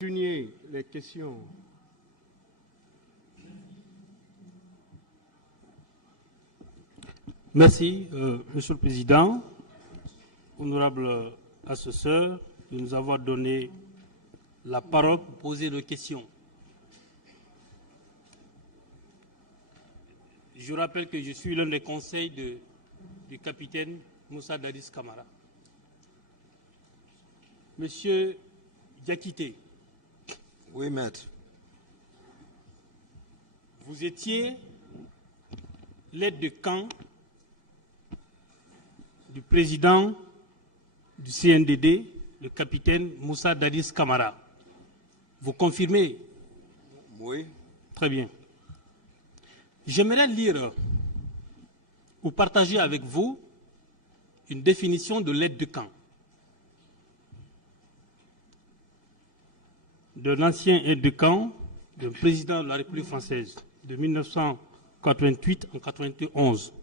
Continuer les questions. Merci, Monsieur le Président, honorable assesseur, de nous avoir donné la parole pour poser nos questions. Je rappelle que je suis l'un des conseils du capitaine Moussa Dadis Camara. Monsieur Diakité. Oui, maître. Vous étiez l'aide de camp du président du CNDD, le capitaine Moussa Dadis Camara. Vous confirmez? Oui. Très bien. J'aimerais lire ou partager avec vous une définition de l'aide de camp d'un ancien aide de camp, d'un président de la République française de 1988 en 91.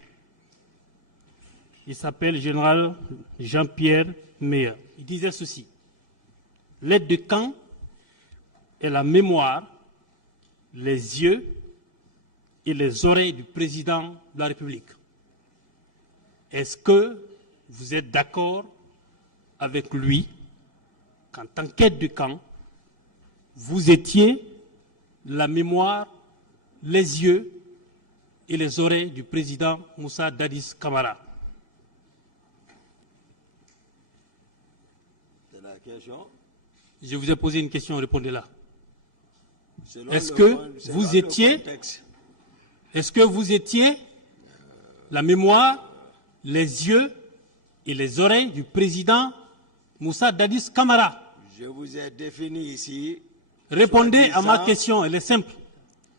Il s'appelle général Jean-Pierre Meyer. Il disait ceci: l'aide de camp est la mémoire, les yeux et les oreilles du président de la République. Est-ce que vous êtes d'accord avec lui qu'en tant qu'aide de camp, vous étiez la mémoire, les yeux et les oreilles du président Moussa Dadis Camara? C'est la question. Je vous ai posé une question, répondez-la. Est-ce que vous étiez la mémoire, les yeux et les oreilles du président Moussa Dadis Camara? Je vous ai défini ici. Répondez à ma question, elle est simple.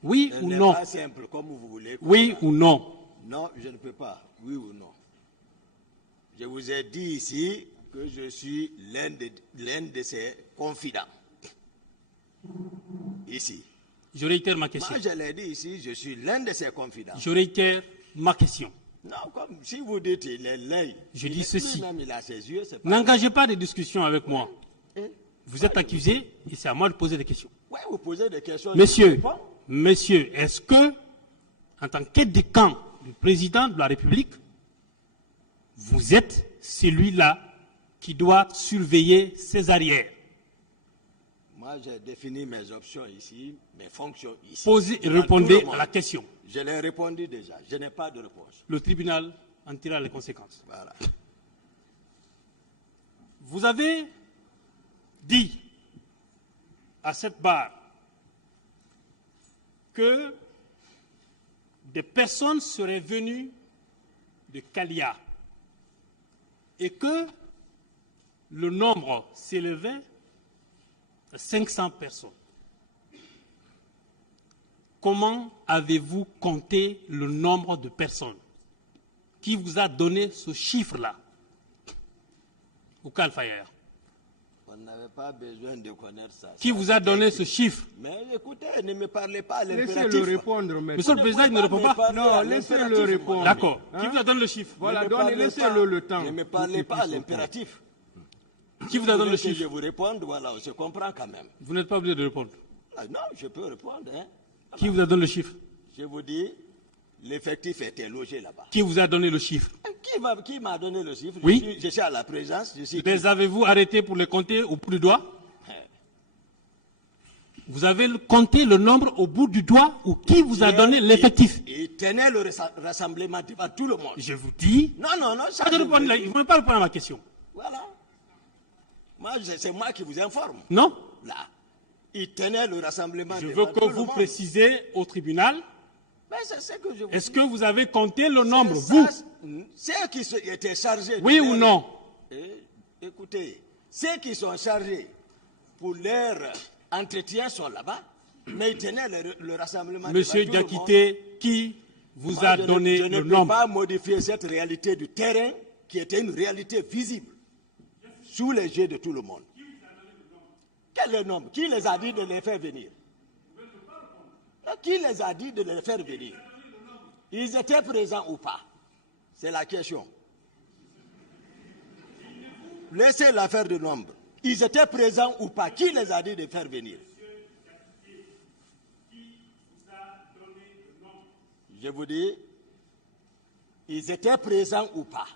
Oui ou non? Pas simple, comme vous voulez. Oui ou non? Non, je ne peux pas. Oui ou non? Je vous ai dit ici que je suis l'un de ses confidents. Ici. Je réitère ma question. Moi, je l'ai dit ici, je suis l'un de ses confidents. Je réitère ma question. Non, comme si vous dites il est l'œil. Je dis ceci. Il a ses yeux, n'engagez pas de discussion avec moi. Eh? Vous êtes accusé et c'est à moi de poser des questions. Oui, vous posez des questions. Monsieur, est-ce que, en tant qu'aide de camp du président de la République, vous êtes celui-là qui doit surveiller ses arrières? Moi, j'ai défini mes options ici, mes fonctions ici. Posez et répondez à la question. Je l'ai répondu déjà. Je n'ai pas de réponse. Le tribunal en tirera les conséquences. Voilà. Vous avez dit à cette barre que des personnes seraient venues de Kalia et que le nombre s'élevait à 500 personnes. Comment avez-vous compté le nombre de personnes? Qui vous a donné ce chiffre-là? Ou Kalfayer? On n'avait pas besoin de connaître ça. Qui vous a donné ce chiffre? Mais écoutez, ne me parlez pas à l'impératif. Laissez-le répondre, Monsieur le Président, il ne répond pas. Non, laissez-le répondre. D'accord. Qui vous a donné le chiffre? Voilà, laissez-le le temps. Ne me parlez pas à l'impératif. Qui vous a donné le chiffre? Si je vous réponds, voilà, on se comprend quand même. Vous n'êtes pas obligé de répondre. Ah, non, je peux répondre. Hein. Voilà. Qui vous a donné le chiffre? Je vous dis, l'effectif était logé là-bas. Qui vous a donné le chiffre? Qui m'a donné le chiffre? Oui. Je suis à la présence. Les avez-vous arrêtés pour les compter au bout du doigt? Vous avez compté le nombre au bout du doigt ou qui vous a donné l'effectif? Il tenait le rassemblement devant tout le monde. Je vous dis. Non. Ça, il ne faut pas répondre à ma question. Voilà. Moi, c'est moi qui vous informe. Non. Là. Il tenait le rassemblement Je devant veux tout que le vous monde. précisez au tribunal. Est-ce que vous avez compté le nombre, vous? Ceux qui étaient chargés. Oui ou non? Écoutez, ceux qui sont chargés pour leur entretien sont là-bas, mais ils tenaient le rassemblement. Monsieur Diakité, qui vous a donné le nombre? Je ne peux pas modifier cette réalité du terrain qui était une réalité visible sous les yeux de tout le monde. Quel est le nombre? Qui les a dit de les faire venir? Qui les a dit de les faire venir? Ils étaient présents ou pas? C'est la question. Laissez l'affaire de nombre. Ils étaient présents ou pas? Qui les a dit de faire venir? Je vous dis, ils étaient présents ou pas?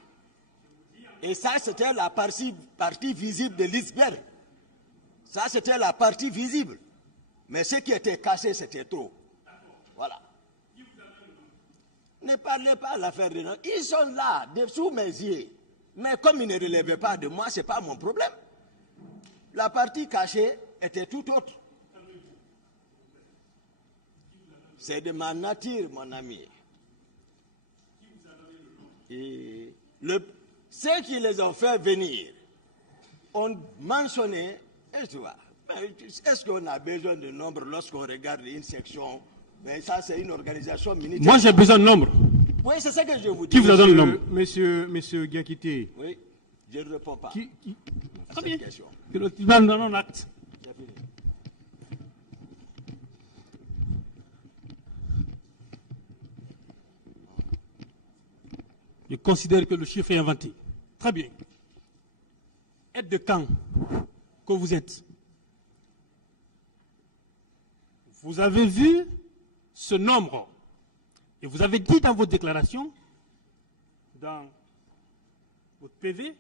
Et ça, c'était la partie visible de l'iceberg. Ça, c'était la partie visible. Mais ce qui était caché, c'était trop. Voilà. Ne parlez pas de l'affaire de nous. Ils sont là, sous mes yeux. Mais comme ils ne relevaient pas de moi, ce n'est pas mon problème. La partie cachée était tout autre. C'est de ma nature, mon ami. Et ceux qui les ont fait venir ont mentionné, est-ce qu'on a besoin de nombre lorsqu'on regarde une section? Mais ça, c'est une organisation militaire. Moi, j'ai besoin de nombre. Oui, c'est ce que je vous dis. Qui vous a donné le nombre? Monsieur Diakité. Oui, je ne réponds pas Qui- à cette question. Tu vas dans un acte. J'ai fini. Je considère que le chiffre est inventé. Très bien. Aide de camp que vous êtes. Vous avez vu ce nombre et vous avez dit dans votre déclaration, dans votre PV,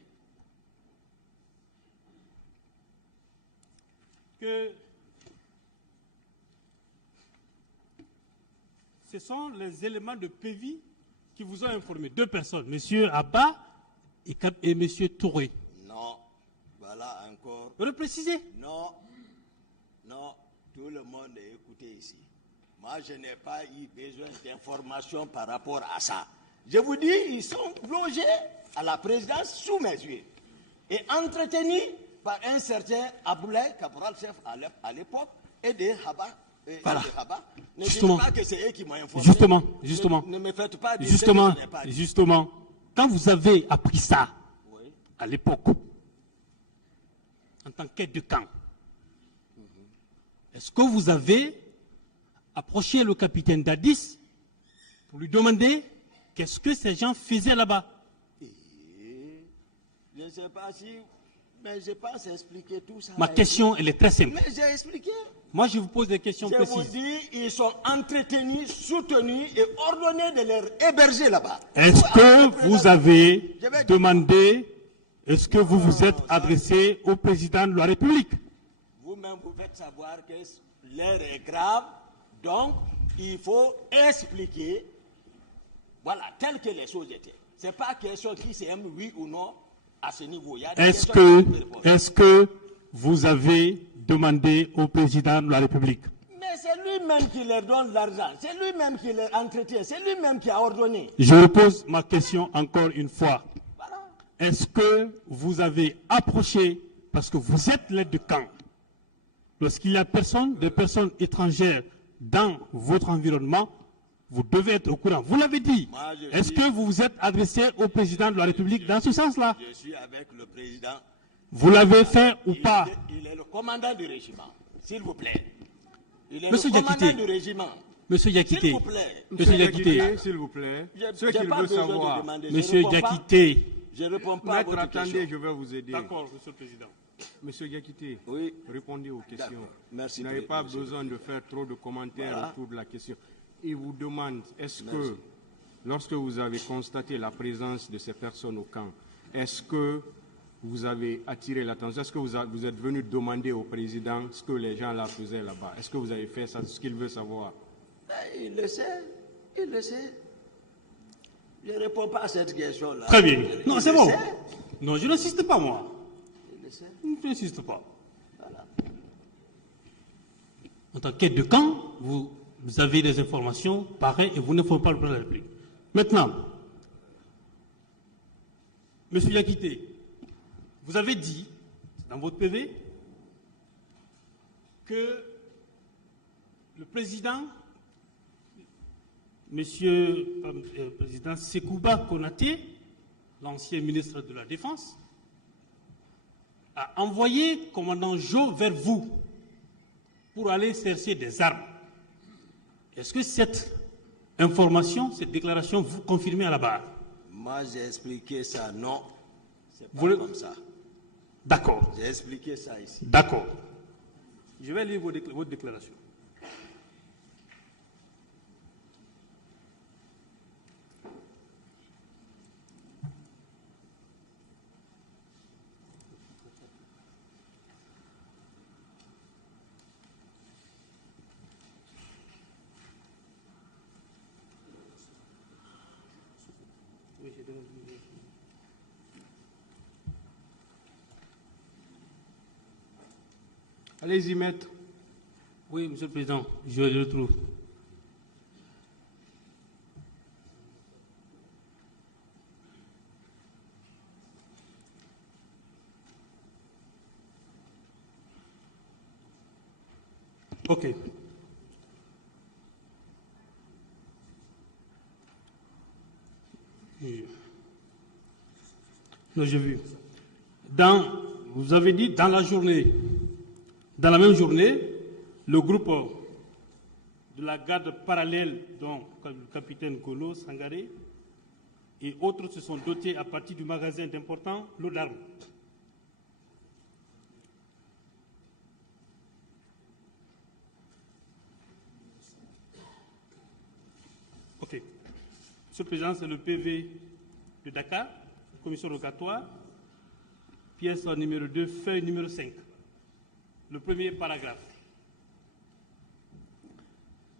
que ce sont les éléments de PV qui vous ont informé. Deux personnes, M. Abba et M. Touré. Non, voilà encore. Vous le précisez? Non, non, tout le monde est écouté ici. Moi, je n'ai pas eu besoin d'informations par rapport à ça. Je vous dis, ils sont logés à la présidence sous mes yeux et entretenus par un certain Aboulay, caporal-chef à l'époque, et des Haba. Voilà. Ne Justement. dites pas que c'est eux qui m'ont informé. Justement. Ne me faites pas dire Justement, ce que je n'ai pas dit. justement, quand vous avez appris ça, Oui. à l'époque, en tant qu'aide de camp, est-ce que vous avez approché le capitaine Dadis pour lui demander qu'est-ce que ces gens faisaient là-bas? Je ne sais pas si... Mais je pense expliquer tout ça. Ma question, elle est très simple. Mais j'ai expliqué. Moi, je vous pose des questions Je vous précises. dis, ils sont entretenus, soutenus et ordonnés de les héberger là-bas. Est-ce que vous avez Je vais- demandé, est-ce que vous vous êtes adressé au président de la République? Vous-même, vous faites savoir que l'heure est grave, donc il faut expliquer, voilà, tel que les choses étaient. Ce n'est pas question qui s'aime, oui ou non, à ce niveau. Il y a des Est-ce questions qui peuvent répondre. que vous avez demandé au président de la République? Mais c'est lui-même qui leur donne l'argent, c'est lui-même qui les entretient, c'est lui-même qui a ordonné. Je repose ma question encore une fois. Voilà. Est-ce que vous avez approché, parce que vous êtes l'aide de camp, lorsqu'il y a des personnes étrangères dans votre environnement, vous devez être au courant. Vous l'avez dit. Moi, je Est-ce suis- que vous vous êtes adressé au président de la République dans ce sens-là? Je suis avec le président. Vous l'avez fait ou pas? Il est le commandant du régiment, s'il vous plaît. Il est Monsieur le commandant Diakité. du régiment. Monsieur S'il Diakité. vous plaît. Monsieur Diakité. s'il vous plaît. J'ai Ce qu'il pas veut besoin de savoir. demander. Je Monsieur réponds pas. Diakité. Je ne réponds pas à Maître, votre attendez, question. je vais vous aider. D'accord, monsieur le président. Monsieur Diakité, Oui. répondez aux questions. D'accord. Merci, Vous n'avez pas monsieur. besoin de faire trop de commentaires Voilà. autour de la question. Il vous demande, est-ce que, lorsque vous avez constaté la présence de ces personnes au camp, est-ce que vous avez attiré l'attention? Est-ce que vous êtes venu demander au président ce que les gens là faisaient là-bas? Est-ce que vous avez fait ça, ce qu'il veut savoir? Il le sait. Il le sait. Je ne réponds pas à cette question-là. Très bien. Non, Il c'est le bon. sait. Non, je n'insiste pas, moi. Il le sait. Je n'insiste pas. En tant qu'aide de camp, vous avez des informations pareilles et vous n'informez pas le président de la République. Maintenant, monsieur Diakité, vous avez dit dans votre PV que le président, monsieur président Sekouba Konaté, l'ancien ministre de la Défense, a envoyé commandant Jo vers vous pour aller chercher des armes. Est-ce que cette information, cette déclaration, vous confirmez à la barre? Moi, j'ai expliqué ça. Non. C'est pas Vous le- comme ça. D'accord. J'ai expliqué ça ici. D'accord. Je vais lire votre déclaration. Allez-y, maître. Oui, Monsieur le Président, je le retrouve. Ok. Non, j'ai vu. Vous avez dit dans la journée, dans la même journée, le groupe de la garde parallèle, dont le capitaine Golo Sangaré et autres se sont dotés à partir du magasin d'importants lots d'armes. Ok. Monsieur le Président, c'est le PV de Dakar, commission rogatoire, pièce numéro 2, feuille numéro 5. Le premier paragraphe.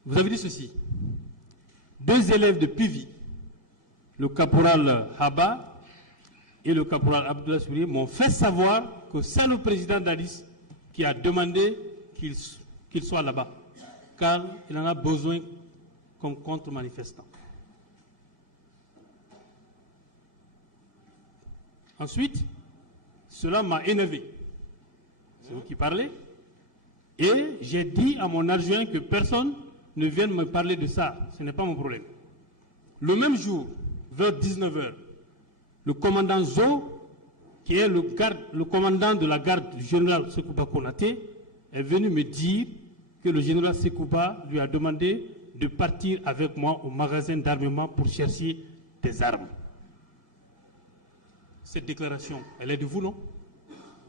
Vous avez dit ceci. 2 élèves de PIVI, le caporal Haba et le caporal Abdullah Souri, m'ont fait savoir que c'est le président d'Addis qui a demandé qu'il soit là-bas, car il en a besoin comme contre-manifestant. Ensuite, cela m'a énervé. C'est vous qui parlez. Et j'ai dit à mon adjoint que personne ne vienne me parler de ça. Ce n'est pas mon problème. Le même jour, vers 19h, le commandant Zo, qui est le commandant de la garde du général Sekouba Konaté, est venu me dire que le général Sekouba lui a demandé de partir avec moi au magasin d'armement pour chercher des armes. Cette déclaration, elle est de vous, non?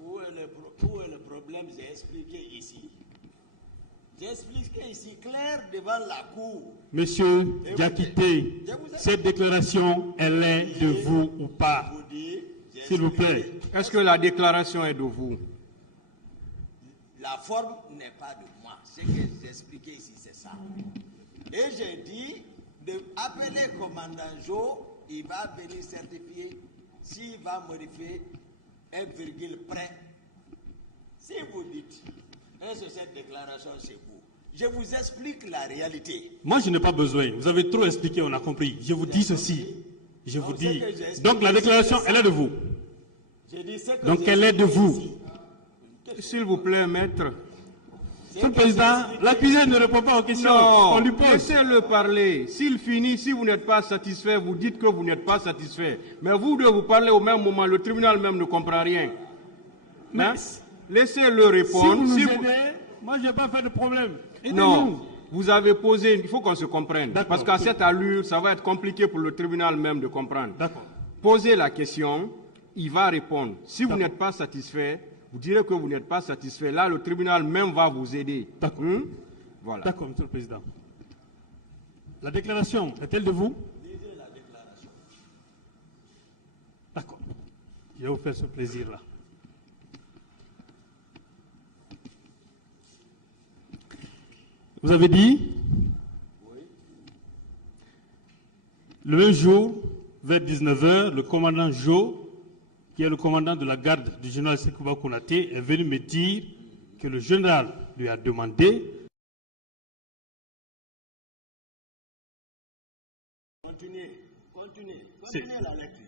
Où est le problème? J'ai expliqué ici. J'ai expliqué ici, clair devant la cour. Monsieur Diakité, cette déclaration, elle est de vous ou pas? S'il vous plaît. Est-ce que la déclaration est de vous? La forme n'est pas de moi. Ce que j'ai expliqué ici, c'est ça. Et j'ai dit d'appeler commandant Jo, il va venir certifier s'il va modifier un virgule près. Si vous dites, est-ce que cette déclaration c'est vous? Je vous explique la réalité. Moi, je n'ai pas besoin. Vous avez trop expliqué, on a compris. Je vous dis ceci. Je vous dis. Donc, la déclaration, elle est de vous. Donc, elle est de vous. S'il vous plaît, maître. Monsieur le Président, l'accusé ne répond pas aux questions qu'on lui pose. Laissez-le parler. S'il finit, si vous n'êtes pas satisfait, vous dites que vous n'êtes pas satisfait. Mais vous deux, vous parlez au même moment. Le tribunal même ne comprend rien. Hein? Laissez-le répondre. Si vous nous aidez, moi, je n'ai pas fait de problème. Non, vous avez posé, il faut qu'on se comprenne. D'accord. Parce qu'à cette allure, ça va être compliqué pour le tribunal même de comprendre. D'accord. Posez la question, il va répondre. Si vous n'êtes pas satisfait, vous direz que vous n'êtes pas satisfait. Là, le tribunal même va vous aider. D'accord. Voilà. D'accord, Monsieur le Président. La déclaration est-elle de vous? Lisez la déclaration. D'accord. Je vais vous faire ce plaisir-là. Vous avez dit, Oui. le même jour, vers 19h, le commandant Jo, qui est le commandant de la garde du général Sekouba Konaté, est venu me dire que le général lui a demandé. Continuez la lecture.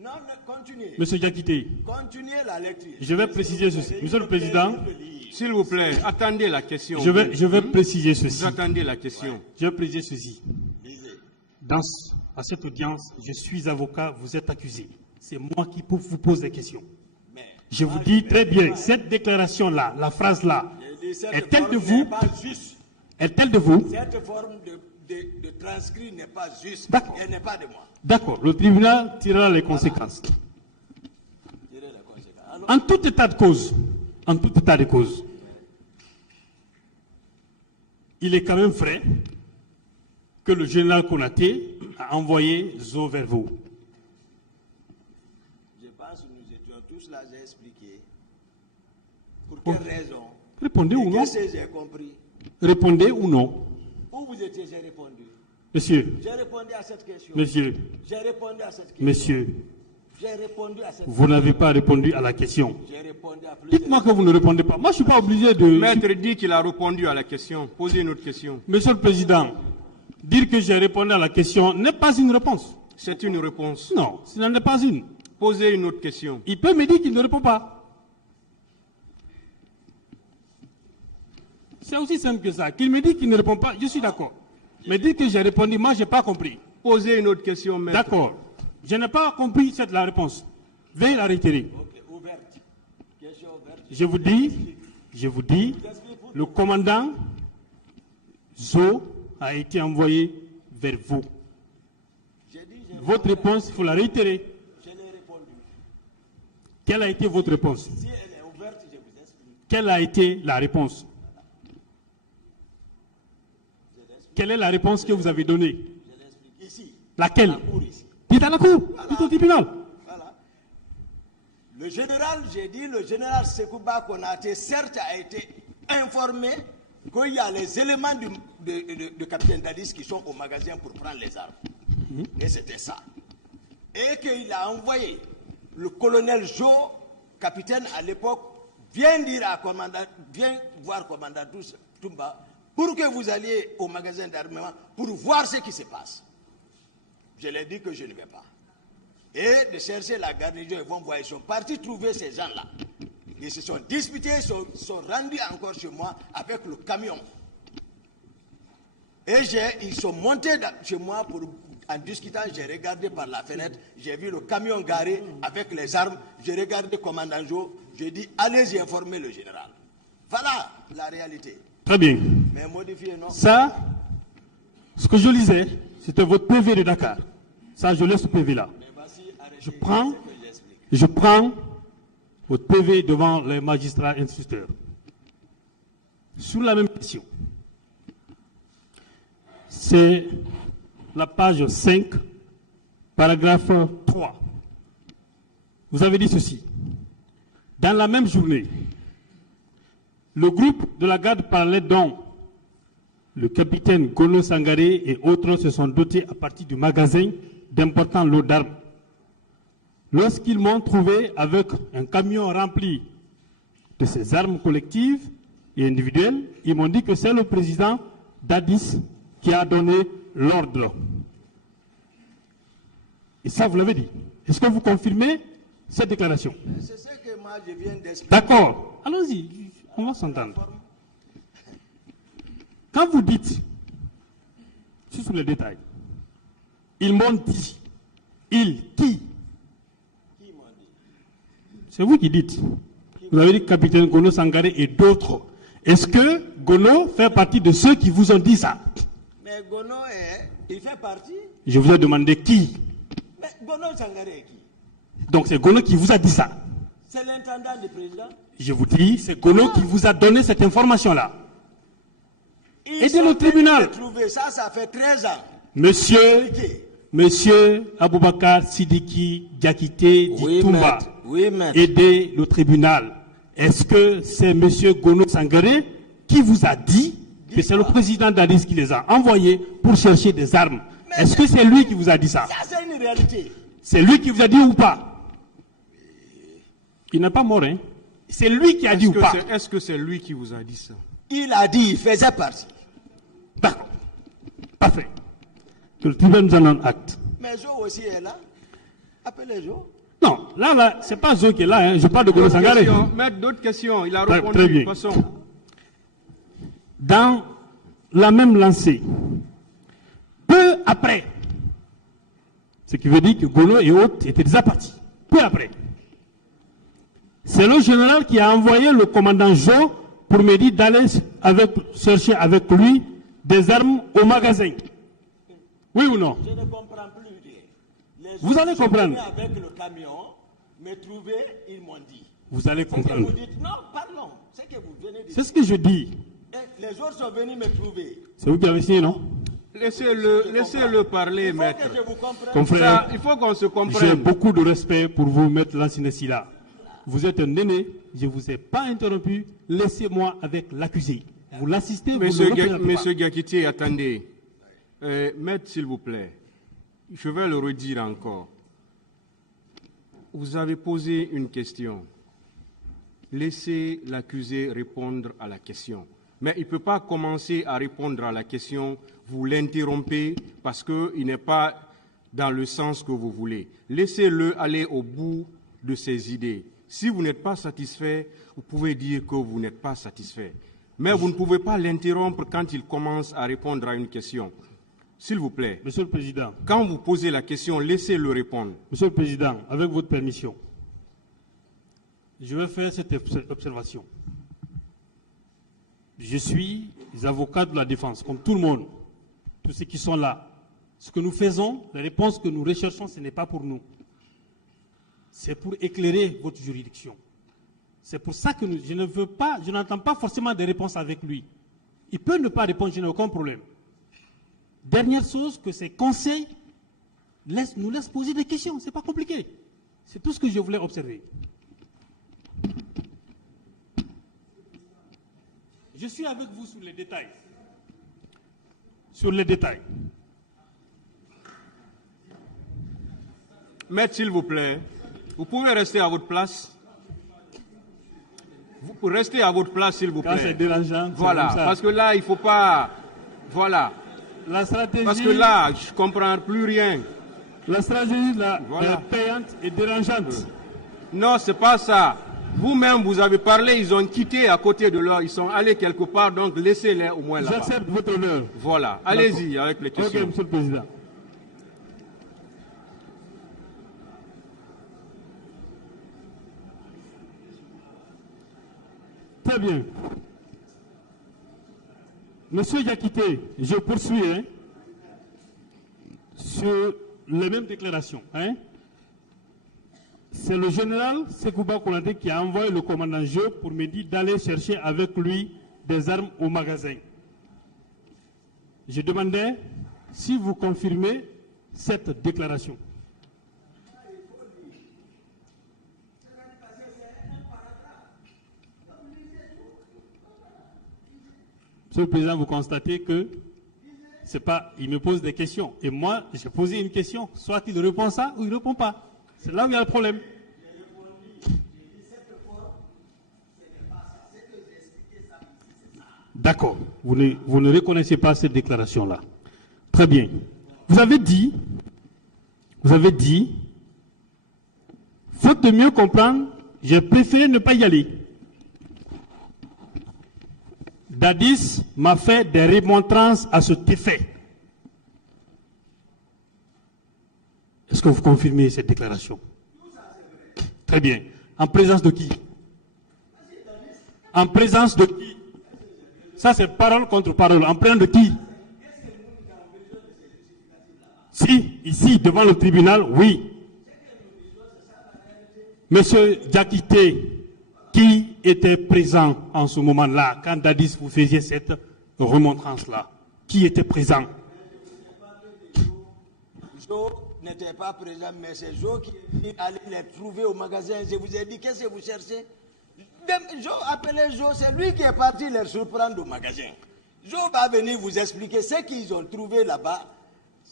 Non, continuez. Monsieur Diakité, Continuez la lecture. je vais préciser ceci. Monsieur le Président, S'il vous plaît, attendez la question. je vais préciser ceci. Vous attendez la question. Je vais préciser ceci. Lisez. À cette audience, je suis avocat, vous êtes accusé. C'est moi qui vous pose des questions. Mais Je vous dis très bien, cette déclaration-là, la phrase-là, est-elle de vous? Est-elle de vous? Cette forme de transcrit n'est pas juste. D'accord. Elle n'est pas de moi. D'accord, le tribunal tirera les conséquences. Tirez les conséquences. en tout état de cause, il est quand même vrai que le général Konaté a envoyé Zo vers vous. Je pense que nous étions tous là, j'ai expliqué. Pour quelle raison? Répondez ou non? Qu'est-ce que j'ai compris? Répondez ou non? Où vous étiez, j'ai répondu. Monsieur. J'ai répondu à cette question. Monsieur. J'ai répondu à cette question. Monsieur. J'ai répondu à cette question. Vous n'avez pas répondu à la question. J'ai répondu à plus. Dites-moi que vous ne répondez pas. Moi, je ne suis pas obligé de... Maître dit qu'il a répondu à la question. Posez une autre question. Monsieur le Président, dire que j'ai répondu à la question n'est pas une réponse. C'est une réponse. Non, ce n'en est pas une. Posez une autre question. Il peut me dire qu'il ne répond pas. C'est aussi simple que ça. Qu'il me dit qu'il ne répond pas, je suis d'accord. Mais dire que j'ai répondu, moi, je n'ai pas compris. Posez une autre question, maître. D'accord. Je n'ai pas compris la réponse. Veuillez la retirer. Ok, ouverte. Question ouverte. Je vous dis, le commandant Zo a été envoyé vers vous. Votre réponse, il faut la réitérer. Je l'ai répondu. Quelle a été votre réponse? Si elle est ouverte, je vous explique. Quelle a été la réponse? Quelle est la réponse que vous avez donnée? Je l'explique ici. Laquelle? La cour ici. Dites à la cour, dites au tribunal. Voilà. Le général, j'ai dit, le général Sekouba Konaté, certes, a été informé qu'il y a les éléments de capitaine Dadis qui sont au magasin pour prendre les armes. Et c'était ça. Et qu'il a envoyé le colonel Jo, capitaine à l'époque, viens voir commandant Toumba pour que vous alliez au magasin d'armement pour voir ce qui se passe. Je l'ai dit que je ne vais pas. Et de chercher la garnison, ils vont voir, ils sont partis trouver ces gens-là. Ils se sont disputés, ils sont rendus encore chez moi avec le camion. Et ils sont montés chez moi en discutant, j'ai regardé par la fenêtre, j'ai vu le camion garé avec les armes, j'ai regardé le commandant Jo, j'ai dit, allez-y informer le général. Voilà la réalité. Très bien. Mais modifié, non? Ça, ce que je lisais, c'était votre PV de Dakar. Ça, je laisse ce PV-là. Je prends votre PV devant les magistrats instructeurs. Sur la même question. C'est la page 5, paragraphe 3. Vous avez dit ceci. Dans la même journée, le groupe de la garde parallèle dont le capitaine Gono Sangaré et autres se sont dotés à partir du magasin d'importants lots d'armes. Lorsqu'ils m'ont trouvé avec un camion rempli de ces armes collectives et individuelles, ils m'ont dit que c'est le président Dadis qui a donné l'ordre. Et ça, vous l'avez dit. Est-ce que vous confirmez cette déclaration? C'est ce que moi je viens d'expliquer. D'accord. Allons-y, on va s'entendre. Quand vous dites, je suis sur les détails, ils m'ont dit, qui c'est vous qui dites. Vous avez dit capitaine Gono Sangaré et d'autres. Est-ce que Gono fait partie de ceux qui vous ont dit ça? Mais Gono, il fait partie. Je vous ai demandé qui. Mais Gono Sangaré est qui? Donc c'est Gono qui vous a dit ça. C'est l'intendant du président. Je vous dis, c'est Gono qui vous a donné cette information-là. Aidez le tribunal. Ça fait 13 ans. Monsieur Aboubakar Sidiki Diakité Ditumba, aidez le tribunal. Est-ce que c'est monsieur Gono Sangaré qui vous a dit que c'est le président Dadis qui les a envoyés pour chercher des armes? Est-ce que c'est lui qui vous a dit ça? Ça, c'est une réalité. C'est lui qui vous a dit ou pas? Il n'est pas mort, hein? C'est lui qui a dit ou pas? Est-ce que c'est lui qui vous a dit ça? Il a dit, il faisait partie. D'accord. Parfait. Que le tribunal nous en donne acte. Mais Jo aussi est là. Appelez Jo. Non, là, c'est pas Zo qui est là, hein. Je parle de Gono Sangaré. Maître, d'autres questions. Il a Très répondu. bien. Passons. Dans la même lancée, peu après, ce qui veut dire que Gono et autres étaient déjà partis. Peu après. C'est le général qui a envoyé le commandant Jo pour me dire d'aller chercher avec lui des armes au magasin. Oui ou non? Je ne comprends plus. Vous allez comprendre. Avec le camion, me trouver, ils m'ont dit. Vous allez Ce que comprendre. vous dites, non, pardon, c'est que vous venez de dire. C'est ce que je dis. Eh, les autres sont venus me trouver. C'est vous qui avez signé, non? Laissez-le parler, Il faut maître. que je vous comprenne. Confrère, Ça, il faut qu'on se j'ai comprenne. beaucoup de respect pour vous, maître Lansinesila. Vous êtes un aîné, je ne vous ai pas interrompu. Laissez-moi avec l'accusé. Vous l'assistez, vous Monsieur, ne représentez pas. Monsieur Gakiti, attendez. Maître, s'il vous plaît, je vais le redire encore. Vous avez posé une question. Laissez l'accusé répondre à la question. Mais il ne peut pas commencer à répondre à la question, vous l'interrompez parce qu'il n'est pas dans le sens que vous voulez. Laissez-le aller au bout de ses idées. Si vous n'êtes pas satisfait, vous pouvez dire que vous n'êtes pas satisfait. Mais vous ne pouvez pas l'interrompre quand il commence à répondre à une question. S'il vous plaît, Monsieur le Président, quand vous posez la question, laissez-le répondre. Monsieur le Président, avec votre permission, je vais faire cette observation. Je suis avocat de la défense, comme tout le monde, tous ceux qui sont là. Ce que nous faisons, les réponses que nous recherchons, ce n'est pas pour nous. C'est pour éclairer votre juridiction. C'est pour ça que je n'entends pas forcément des réponses avec lui. Il peut ne pas répondre, je n'ai aucun problème. Dernière chose, que ces conseils nous laissent poser des questions. Ce n'est pas compliqué. C'est tout ce que je voulais observer. Je suis avec vous sur les détails. Sur les détails. Maître, s'il vous plaît, vous pouvez rester à votre place. Vous pouvez rester à votre place, s'il vous Quand c'est plaît. dérangeant, c'est Voilà, comme ça. parce que là, il ne faut pas... Voilà, La stratégie, parce que là, je ne comprends plus rien. la stratégie là, Voilà. payante et dérangeante. Non, ce n'est pas ça. Vous-même, vous avez parlé, ils ont quitté à côté de là, ils sont allés quelque part, donc laissez-les au moins là-bas. J'accepte votre honneur. Voilà, allez-y avec les Ok, questions. Monsieur le Président. Très bien. Monsieur Yakité, je poursuis sur les mêmes déclarations. C'est le général Sekouba Koulante qui a envoyé le commandant Jeu pour me dire d'aller chercher avec lui des armes au magasin. Je demandais si vous confirmez cette déclaration. Monsieur le Président, vous constatez que c'est pas, il me pose des questions. Et moi, j'ai posé une question. Soit il répond ça ou il ne répond pas. C'est là où il y a le problème. D'accord. Vous ne reconnaissez pas cette déclaration-là. Très bien. Vous avez dit, faute de mieux comprendre, j'ai préféré ne pas y aller. Dadis m'a fait des remontrances à cet effet. Est-ce que vous confirmez cette déclaration? Très bien. En présence de qui? En présence de qui? Ça, c'est parole contre parole. En présence de qui? Si, ici, devant le tribunal, oui. Monsieur Diakité, qui était présent en ce moment-là, quand Dadis vous faisiez cette remontrance-là? Qui était présent? Joe n'était pas présent, mais c'est Joe qui est venu aller les trouver au magasin. Je vous ai dit, qu'est-ce que vous cherchez? Même Joe, appelez Joe, c'est lui qui est parti les surprendre au magasin. Joe va venir vous expliquer ce qu'ils ont trouvé là-bas.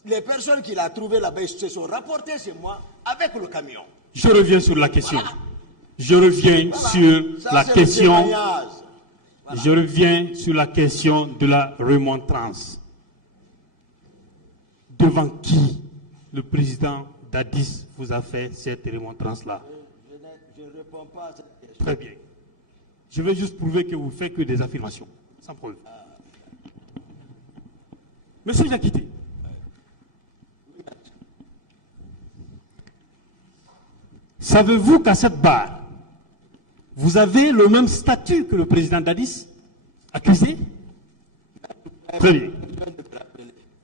Les personnes qu'il a trouvées là-bas, ils se sont rapportées chez moi avec le camion. Je reviens sur la question. Voilà. Je reviens sur Ça, la c'est le question. témoignage. Voilà. Je reviens sur la question de la remontrance. Devant qui le président Dadis vous a fait cette remontrance-là? Je ne réponds pas à cette question. Très bien. Je vais juste prouver que vous ne faites que des affirmations, sans preuve. Monsieur Diakité, savez-vous qu'à cette barre, vous avez le même statut que le président Dadis, accusé? Très bien.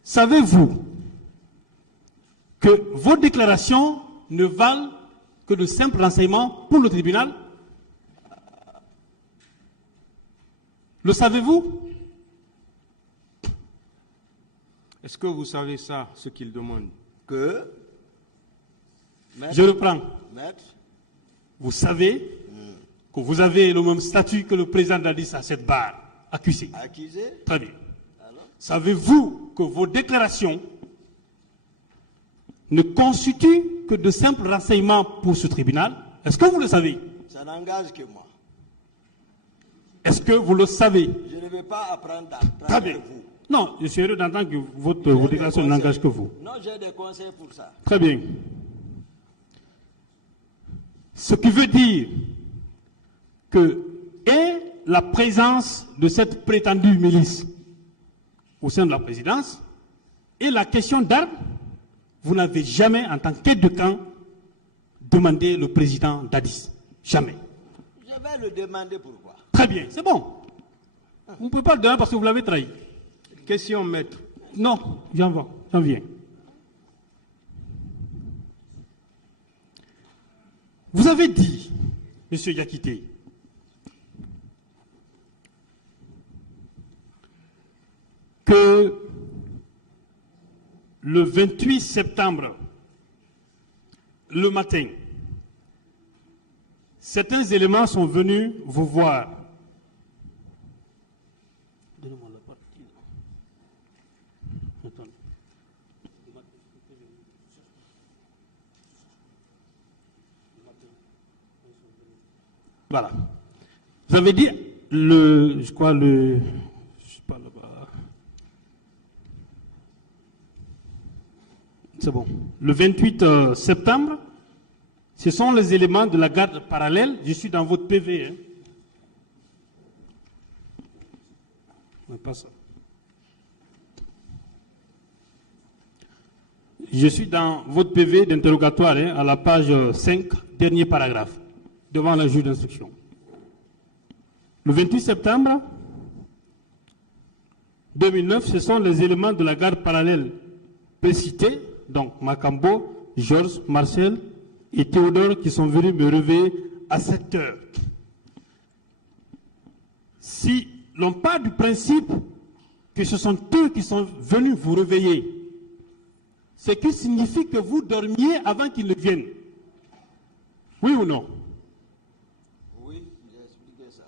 Savez-vous que vos déclarations ne valent que de simples renseignements pour le tribunal? Le savez-vous? Est-ce que vous savez ça, ce qu'il demande? Que maître, Je reprends. maître, Vous savez que vous avez le même statut que le président Dadis à cette barre, accusé. accusé, Très bien. alors, Savez-vous que vos déclarations ne constituent que de simples renseignements pour ce tribunal? Est-ce que vous le savez? ça n'engage que moi. Est-ce que vous le savez? Je ne vais pas apprendre Très d'apprendre bien. de vous. Non, je suis heureux d'entendre que vos J'ai des déclarations conseils. n'engagent que vous. Non, j'ai des conseils pour ça. Très bien. Ce qui veut dire que est la présence de cette prétendue milice au sein de la présidence et la question d'armes, vous n'avez jamais, en tant qu'aide de camp, demandé le président Dadis. Jamais. Je vais le demander pourquoi. Très bien, c'est bon. Vous ne pouvez pas le demander parce que vous l'avez trahi. Question, maître. Non, j'en viens. Vous avez dit, monsieur Yakité, que le 28 septembre, le matin, certains éléments sont venus vous voir. Donnez-moi la partie. Attends. Voilà. Vous avez dit je sais pas là-bas. C'est bon. Le 28 septembre, ce sont les éléments de la garde parallèle. Je suis dans votre PV. Hein. Mais pas ça. Je suis dans votre PV d'interrogatoire, hein, à la page 5, dernier paragraphe, devant la juge d'instruction. Le 28 septembre 2009, ce sont les éléments de la garde parallèle précités, donc Macambo, Georges, Marcel et Théodore qui sont venus me réveiller à 7 heures. Si l'on part du principe que ce sont eux qui sont venus vous réveiller, ce qui signifie que vous dormiez avant qu'ils ne viennent. Oui ou non? Oui, j'ai expliqué ça.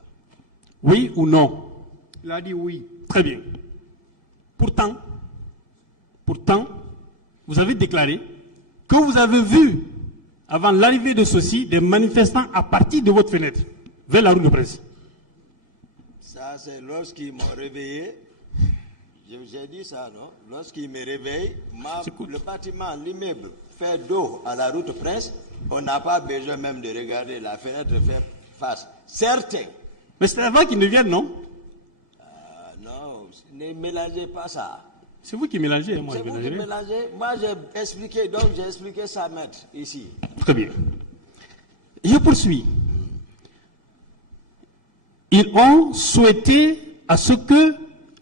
Oui ou non? Il a dit oui. Très bien. Pourtant, vous avez déclaré que vous avez vu, avant l'arrivée de ceux-ci, des manifestants à partir de votre fenêtre, vers la rue de Presse. Ça, c'est lorsqu'ils m'ont réveillé. J'ai dit ça, non? Lorsqu'ils me réveillent, le bâtiment, l'immeuble, fait dos à la route Prince, on n'a pas besoin même de regarder la fenêtre faire face. Certains. Mais c'est avant qu'ils ne viennent, non? Non, ne mélangez pas ça. C'est vous qui mélangez, moi C'est je vous qui mélangerai. mélangez. Moi, j'ai expliqué ça, maître, ici. Très bien. Je poursuis. Ils ont souhaité à ce que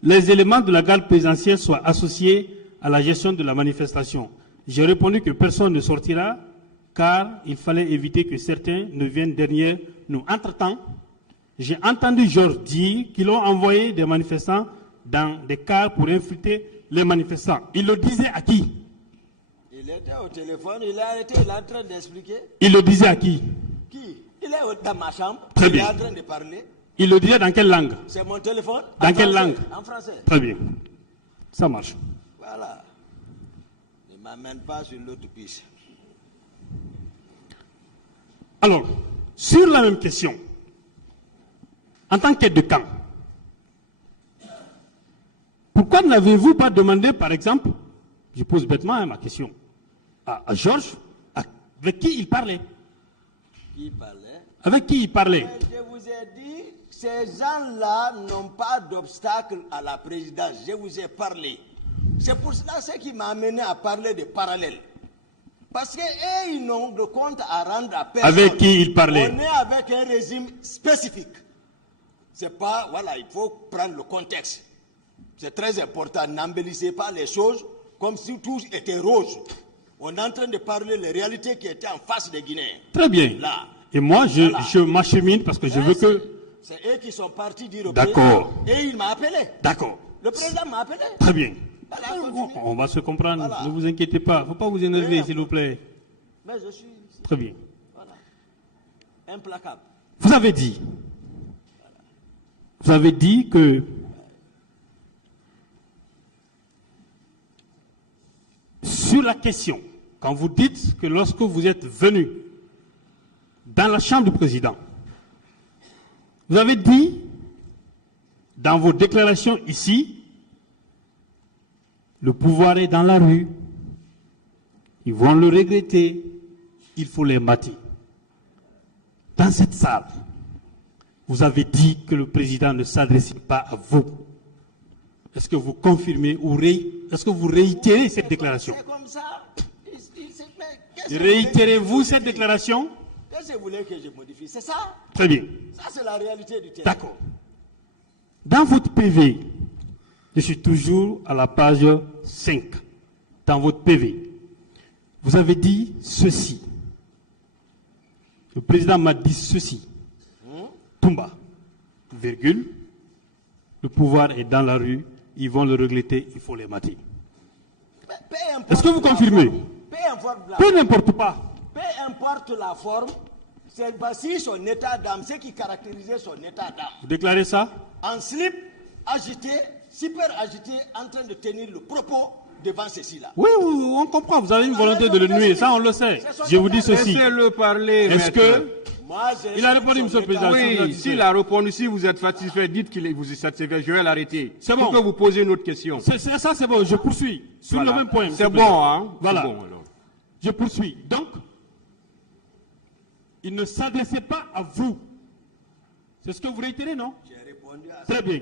les éléments de la garde présidentielle soient associés à la gestion de la manifestation. J'ai répondu que personne ne sortira car il fallait éviter que certains ne viennent derrière nous. Entre-temps, j'ai entendu Georges dire qu'ils ont envoyé des manifestants dans des cars pour infiltrer les manifestants. Il le disait à qui? Il était au téléphone, il a arrêté, il est en train d'expliquer. Il le disait à qui? Qui? Il est dans ma chambre, Très il bien. est en train de parler. Il le disait dans quelle langue? C'est mon téléphone. Dans En quelle français, langue? En français. Très bien. Ça marche. Voilà. Ne m'amène pas sur l'autre piste. Alors, sur la même question, en tant qu'aide de camp, pourquoi n'avez-vous pas demandé, par exemple, je pose bêtement ma question, à Georges, avec qui il parlait? Qui parlait? Avec qui il parlait? Mais je vous ai dit, ces gens-là n'ont pas d'obstacle à la présidence. Je vous ai parlé. C'est pour cela ce qui m'a amené à parler de parallèles. Parce qu'ils n'ont de compte à rendre à personne. Avec qui il parlait? On est avec un régime spécifique. C'est pas, voilà, il faut prendre le contexte. C'est très important. N'embellissez pas les choses comme si tout était rose. On est en train de parler des réalités qui étaient en face des Guinéens. Très bien. Là. Et moi, Voilà. je m'achemine parce que je veux que C'est eux qui sont partis dire au D'accord. président. Et il m'a appelé. D'accord. Le président m'a appelé. Très bien. Voilà, On va se comprendre. Voilà. Ne vous inquiétez pas. Il ne faut pas vous énerver, Rien. s'il vous plaît. Mais je suis Très bien. voilà, implacable. Vous avez dit que sur la question, quand vous dites que lorsque vous êtes venu dans la chambre du président, vous avez dit dans vos déclarations ici, le pouvoir est dans la rue, ils vont le regretter, il faut les mater. Dans cette salle, vous avez dit que le président ne s'adressait pas à vous. Est-ce que vous confirmez ou est-ce que vous réitérez cette déclaration? C'est comme ça. Mais qu'est-ce que Réitérez-vous vous cette voulez déclaration? Qu'est-ce que vous voulez que je modifie? C'est ça? Très bien. Ça, c'est la réalité du terrain. D'accord. Dans votre PV, je suis toujours à la page 5. Dans votre PV, vous avez dit ceci. Le président m'a dit ceci. Toumba, virgule, le pouvoir est dans la rue, ils vont le regretter, il faut les mater. Peu importe Est-ce que vous la confirmez? forme, Peu n'importe pas. peu importe la forme, c'est voici son état d'âme, ce qui caractérisait son état d'âme. Vous déclarez ça? En slip, agité, super agité, en train de tenir le propos devant ceci-là. Oui, on comprend. Vous avez une volonté de le nuire, ça on le sait. Je vous dis ceci. Laissez-le parler. Est-ce maître. que... Moi, Il a répondu, monsieur le président. Oui, s'il a répondu, si vous êtes satisfait, dites qu'il vous est satisfait, je vais l'arrêter. C'est bon. Pour que vous posez une autre question. Ça c'est bon, je poursuis. Sur Voilà. le même point. C'est bon, hein? Voilà. C'est bon, alors. Je poursuis. Donc, il ne s'adressait pas à vous. C'est ce que vous réitérez, non? J'ai répondu à Très bien.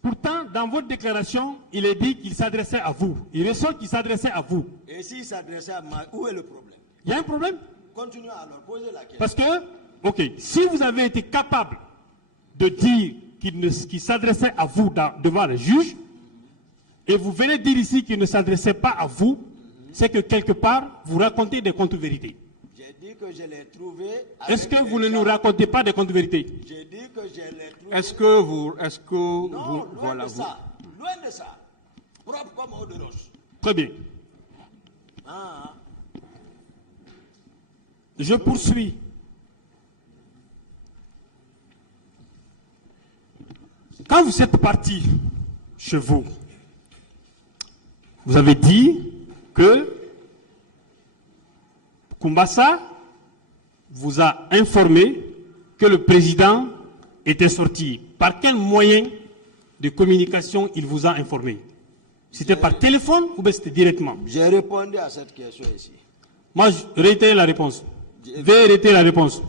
Pourtant, dans votre déclaration, il est dit qu'il s'adressait à vous. Il ressort qu'il s'adressait à vous. Et s'il s'adressait à moi, où est le problème? Il y a un problème? Continuons alors, posez la question. Parce que, ok, si vous avez été capable de dire qu'il s'adressait à vous devant les juges, et vous venez dire ici qu'il ne s'adressait pas à vous, c'est que quelque part, vous racontez des contre-vérités. J'ai dit que je l'ai trouvé. Est-ce que vous ne nous racontez pas des contre-vérités? J'ai dit que je l'ai trouvé. Est-ce que vous, Non, vous, loin voilà, de vous, ça. Loin de ça. Propre comme eau de roche. Très bien. Ah, Je poursuis. Quand vous êtes parti chez vous, vous avez dit que Kumbasa vous a informé que le président était sorti. Par quel moyen de communication il vous a informé? C'était par téléphone ou bien c'était directement? j'ai répondu à cette question ici. Moi, je réitère la réponse. Veuillez réitérer la réponse.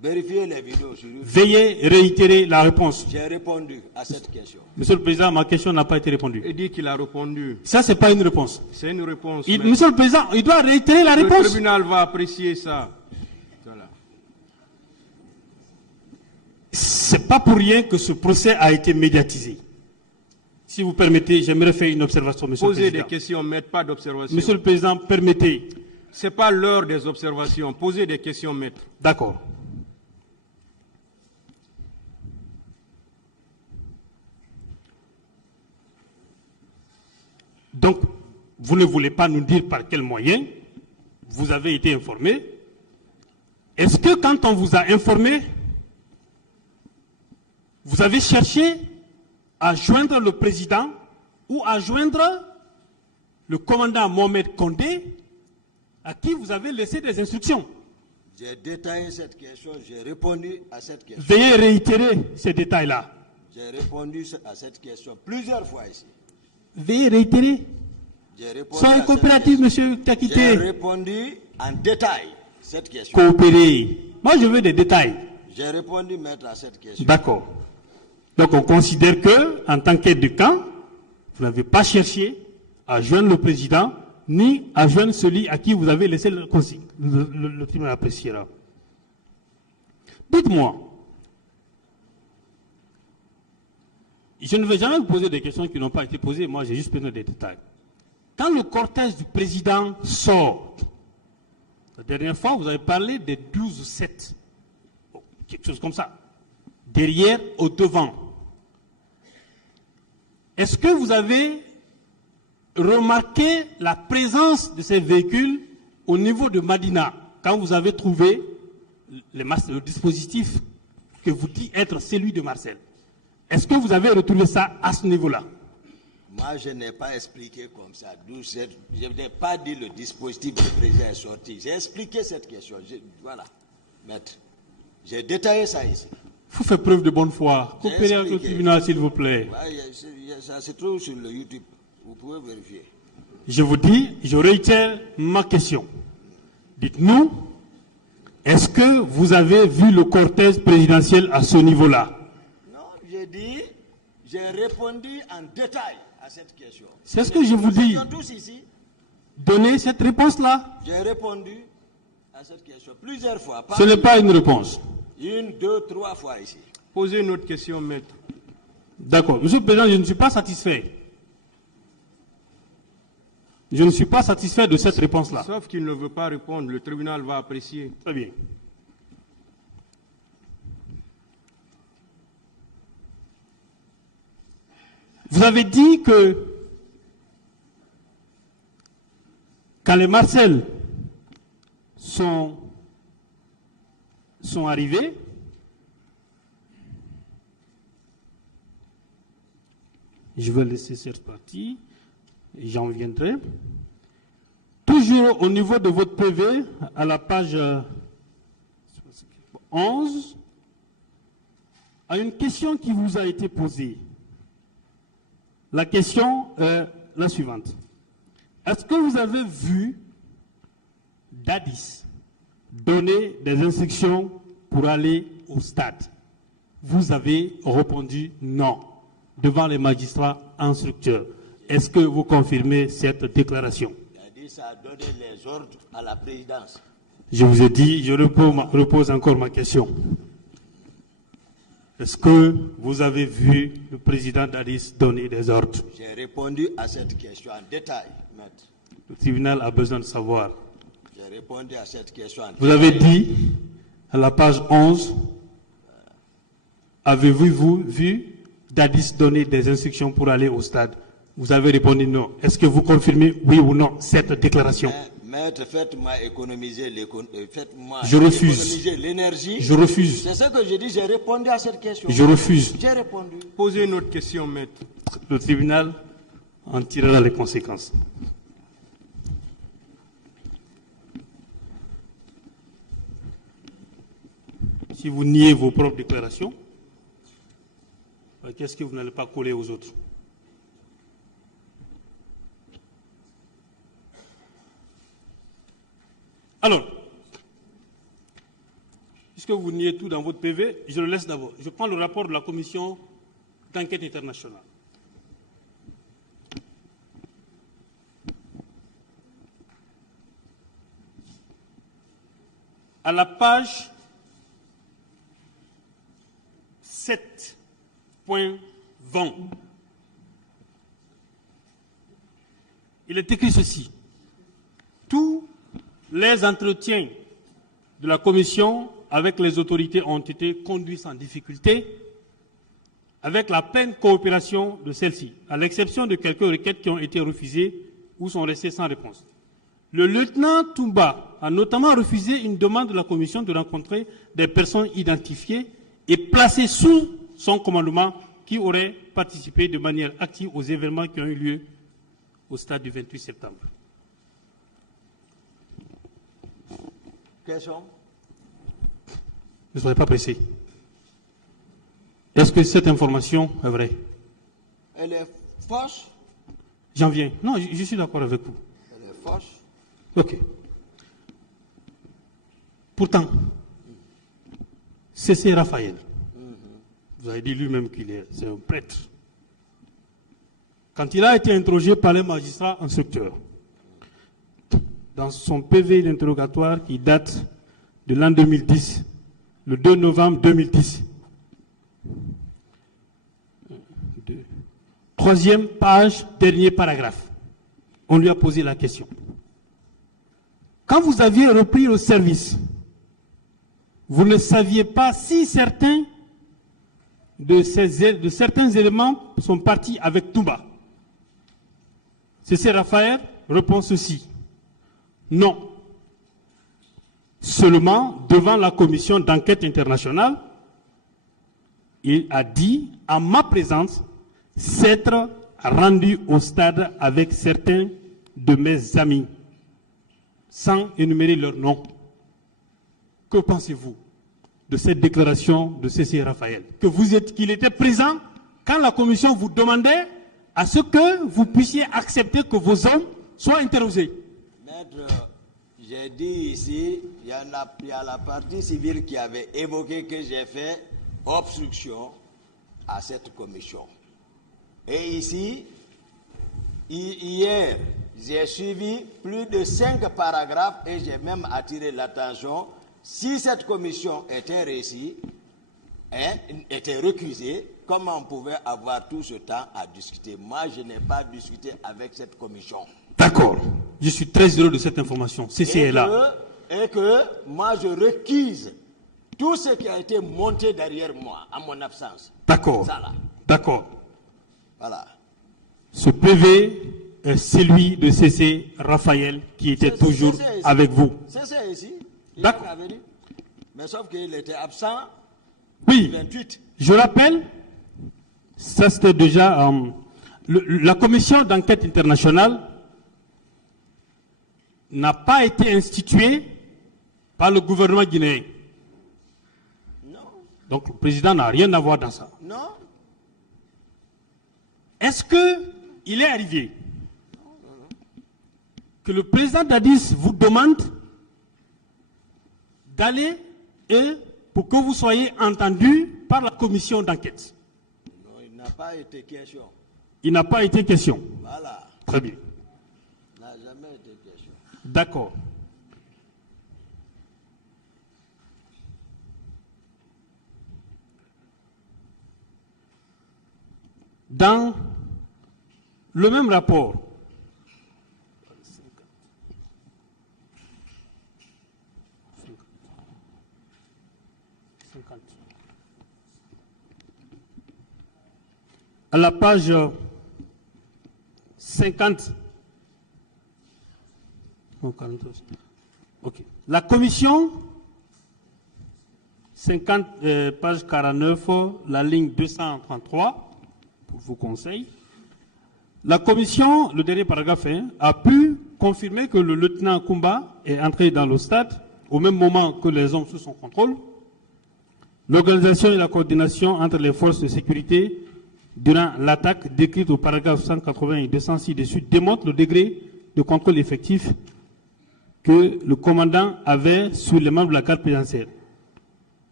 Vérifiez les vidéos sur YouTube. Veuillez réitérer la réponse. J'ai répondu à cette question. Monsieur le Président, ma question n'a pas été répondue. il dit qu'il a répondu. Ça, ce n'est pas une réponse. C'est une réponse. Monsieur le Président, il doit réitérer la Le réponse. tribunal va apprécier ça. Voilà. C'est pas pour rien que ce procès a été médiatisé. Si vous permettez, j'aimerais faire une observation, Monsieur le Posez Président. des questions, maître, pas d'observations. Monsieur le Président, permettez. Ce n'est pas l'heure des observations. Posez des questions, maître. D'accord. Donc, vous ne voulez pas nous dire par quel moyen vous avez été informé. Est-ce que quand on vous a informé, vous avez cherché à joindre le président ou à joindre le commandant Mohamed Condé, à qui vous avez laissé des instructions? J'ai détaillé cette question, j'ai répondu à cette question. Veuillez réitérer ces détails-là. J'ai répondu à cette question plusieurs fois ici. Veuillez réitérer. J'ai répondu Soyez à cette coopératif, question. monsieur J'ai Kakité. répondu en détail cette question. Coopérer. Moi, je veux des détails. J'ai répondu, maître, à cette question. D'accord. Donc, on considère que, en tant qu'aide de camp, vous n'avez pas cherché à joindre le président, ni à joindre celui à qui vous avez laissé le tribunal appréciera. Dites-moi, je ne vais jamais vous poser des questions qui n'ont pas été posées, moi j'ai juste besoin des détails. Quand le cortège du président sort, la dernière fois vous avez parlé des 12 ou 7, quelque chose comme ça. derrière, au devant. Est-ce que vous avez remarqué la présence de ces véhicules au niveau de Madina, quand vous avez trouvé le dispositif que vous dites être celui de Marcel? Est-ce que vous avez retrouvé ça à ce niveau-là? Moi, je n'ai pas expliqué comme ça. Je n'ai pas dit le dispositif du président est sorti. J'ai expliqué cette question. Voilà, maître. J'ai détaillé ça ici. Vous faites preuve de bonne foi. Coopérez avec le tribunal, s'il vous plaît. Ouais, ça se trouve sur le YouTube. Vous pouvez vérifier. Je vous dis, je réitère ma question. Dites-nous, est-ce que vous avez vu le cortège présidentiel à ce niveau-là? Non, j'ai répondu en détail à cette question. C'est ce que je vous dis. Tous ici. Donnez cette réponse-là. J'ai répondu à cette question plusieurs fois. Ce n'est pas une réponse. 1, 2, 3 fois ici. Posez une autre question, maître. D'accord. Monsieur le Président, je ne suis pas satisfait. Je ne suis pas satisfait de cette réponse-là. Sauf qu'il ne veut pas répondre, le tribunal va apprécier. Très bien. Vous avez dit que quand les Marcel sont arrivés, je vais laisser cette partie, j'en viendrai. Toujours au niveau de votre PV, à la page 11, à une question qui vous a été posée. La question est la suivante. Est-ce que vous avez vu Dadis donner des instructions pour aller au stade? Vous avez répondu non devant les magistrats instructeurs. Est-ce que vous confirmez cette déclaration? Dadis a donné les ordres à la présidence. Je vous ai dit, je repose encore ma question. Est-ce que vous avez vu le président Dadis donner des ordres? J'ai répondu à cette question en détail, maître. Le tribunal a besoin de savoir. J'ai répondu à cette question en détail. Vous avez dit, à la page 11, avez-vous vu Dadis donner des instructions pour aller au stade? Vous avez répondu non. Est-ce que vous confirmez oui ou non cette déclaration? Maître, faites-moi économiser l'énergie. Je refuse. C'est ce que je dis, j'ai répondu à cette question. Je refuse. J'ai répondu. Posez une autre question, maître. Le tribunal en tirera les conséquences. Si vous niez vos propres déclarations, qu'est-ce que vous n'allez pas coller aux autres? Alors, puisque vous niez tout dans votre PV, je le laisse d'abord. Je prends le rapport de la commission d'enquête internationale. À la page 7.20, il est écrit ceci. Tous les entretiens de la commission avec les autorités ont été conduits sans difficulté, avec la pleine coopération de celle-ci, à l'exception de quelques requêtes qui ont été refusées ou sont restées sans réponse. Le lieutenant Toumba a notamment refusé une demande de la commission de rencontrer des personnes identifiées et placées sous son commandement qui auraient participé de manière active aux événements qui ont eu lieu au stade du 28 septembre. Question? Ne soyez pas pressé. Est-ce que cette information est vraie? Elle est fausse? J'en viens. Non, je suis d'accord avec vous. Elle est fausse? Ok. Pourtant, C.C. Raphaël, vous avez dit lui-même c'est un prêtre. Quand il a été interrogé par les magistrats instructeurs, dans son PV d'interrogatoire qui date de l'an 2010, le 2 novembre 2010, troisième page, dernier paragraphe, on lui a posé la question. Quand vous aviez repris le service, vous ne saviez pas si certains de certains éléments sont partis avec Toumba. C.C. Raphaël répond ceci. Non. Seulement, devant la commission d'enquête internationale, il a dit, en ma présence, s'être rendu au stade avec certains de mes amis, sans énumérer leurs noms. Que pensez-vous de cette déclaration de C.C. Raphaël? Qu'il était présent quand la commission vous demandait à ce que vous puissiez accepter que vos hommes soient interrogés. Maître, j'ai dit ici, il y a la partie civile qui avait évoqué que j'ai fait obstruction à cette commission. Et ici, hier, j'ai suivi plus de 5 paragraphes et j'ai même attiré l'attention. Si cette commission était réussie, était récusée, comment on pouvait avoir tout ce temps à discuter? Moi, je n'ai pas discuté avec cette commission. D'accord. Je suis très heureux de cette information. CC est là. Et que moi, je requise tout ce qui a été monté derrière moi, en mon absence. D'accord. D'accord. Voilà. Ce PV est celui de CC Raphaël qui était toujours avec vous. C'est ici. D'accord. Mais sauf qu'il était absent. Oui. 28. Je rappelle, ça c'était déjà la commission d'enquête internationale n'a pas été instituée par le gouvernement guinéen. Non. Donc le président n'a rien à voir dans ça. Non. Est-ce qu'il est arrivé que le président Dadis vous demande d'aller pour que vous soyez entendu par la commission d'enquête? Non, il n'a pas été question. Il n'a pas été question. Voilà. Très bien. Il n'a jamais été question. D'accord. Dans le même rapport, à la page 50, okay. La commission 50, page 49, la ligne 233, pour vos conseils. La commission, le dernier paragraphe, a pu confirmer que le lieutenant Kumba est entré dans le stade au même moment que les hommes sous son contrôle. L'organisation et la coordination entre les forces de sécurité durant l'attaque décrite au paragraphe 180 et 206 dessus démontre le degré de contrôle effectif que le commandant avait sur les membres de la garde présidentielle.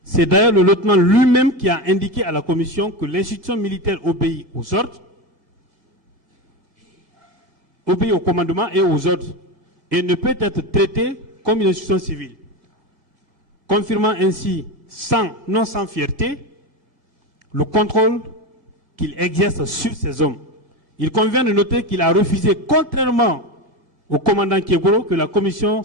C'est d'ailleurs le lieutenant lui-même qui a indiqué à la commission que l'institution militaire obéit aux ordres, obéit au commandement et aux ordres, et ne peut être traitée comme une institution civile, confirmant ainsi, non sans fierté, le contrôle qu'il exerce sur ces hommes. Il convient de noter qu'il a refusé, contrairement au commandant Kéboro, que la commission